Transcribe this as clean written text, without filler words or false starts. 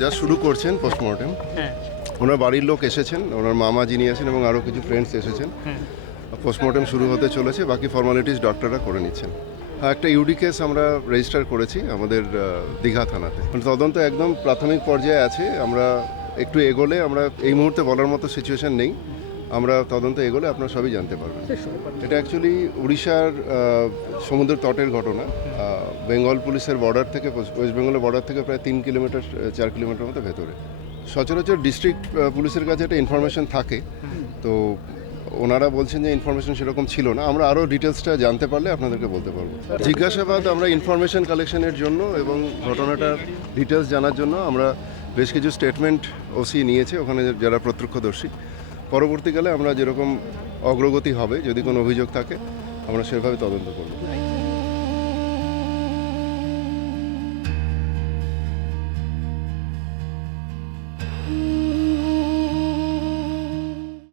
যা শুরু করছেন পোস্টমর্টেম, ওনার বাড়ির লোক এসেছেন, ওনার মামা যিনি আছেন এবং আরও কিছু ফ্রেন্ডস এসেছেন। পোস্টমর্টেম শুরু হতে চলেছে, বাকি ফর্মালিটিস ডক্টররা করে নিচ্ছেন। একটা ইউডি কেস আমরা রেজিস্টার করেছি আমাদের দীঘা থানাতে। তদন্ত একদম প্রাথমিক পর্যায়ে আছে। আমরা একটু এগোলে, আমরা এই মুহূর্তে বলার মতো সিচুয়েশন নেই, আমরা তদন্ত এগোলে আপনারা সবই জানতে পারবেন। এটা অ্যাকচুয়ালি উড়িষ্যার সমুদ্র তটের ঘটনা। বেঙ্গল পুলিশের বর্ডার থেকে, ওয়েস্ট বেঙ্গলের বর্ডার থেকে প্রায় 3 কিলোমিটার 4 কিলোমিটার মতো ভেতরে। সচরাচর ডিস্ট্রিক্ট পুলিশের কাছে একটা ইনফরমেশন থাকে, তো ওনারা বলছেন যে ইনফরমেশন সেরকম ছিল না। আমরা আরও ডিটেলসটা জানতে পারলে আপনাদেরকে বলতে পারবো। জিজ্ঞাসাবাদ আমরা ইনফরমেশন কালেকশনের জন্য এবং ঘটনাটার ডিটেলস জানার জন্য আমরা বেশ কিছু স্টেটমেন্ট ওসি নিয়েছে ওখানে যারা প্রত্যক্ষদর্শী। পরবর্তীকালে আমরা যেরকম অগ্রগতি হবে, যদি কোনো অভিযোগ থাকে আমরা সেভাবে তদন্ত করব।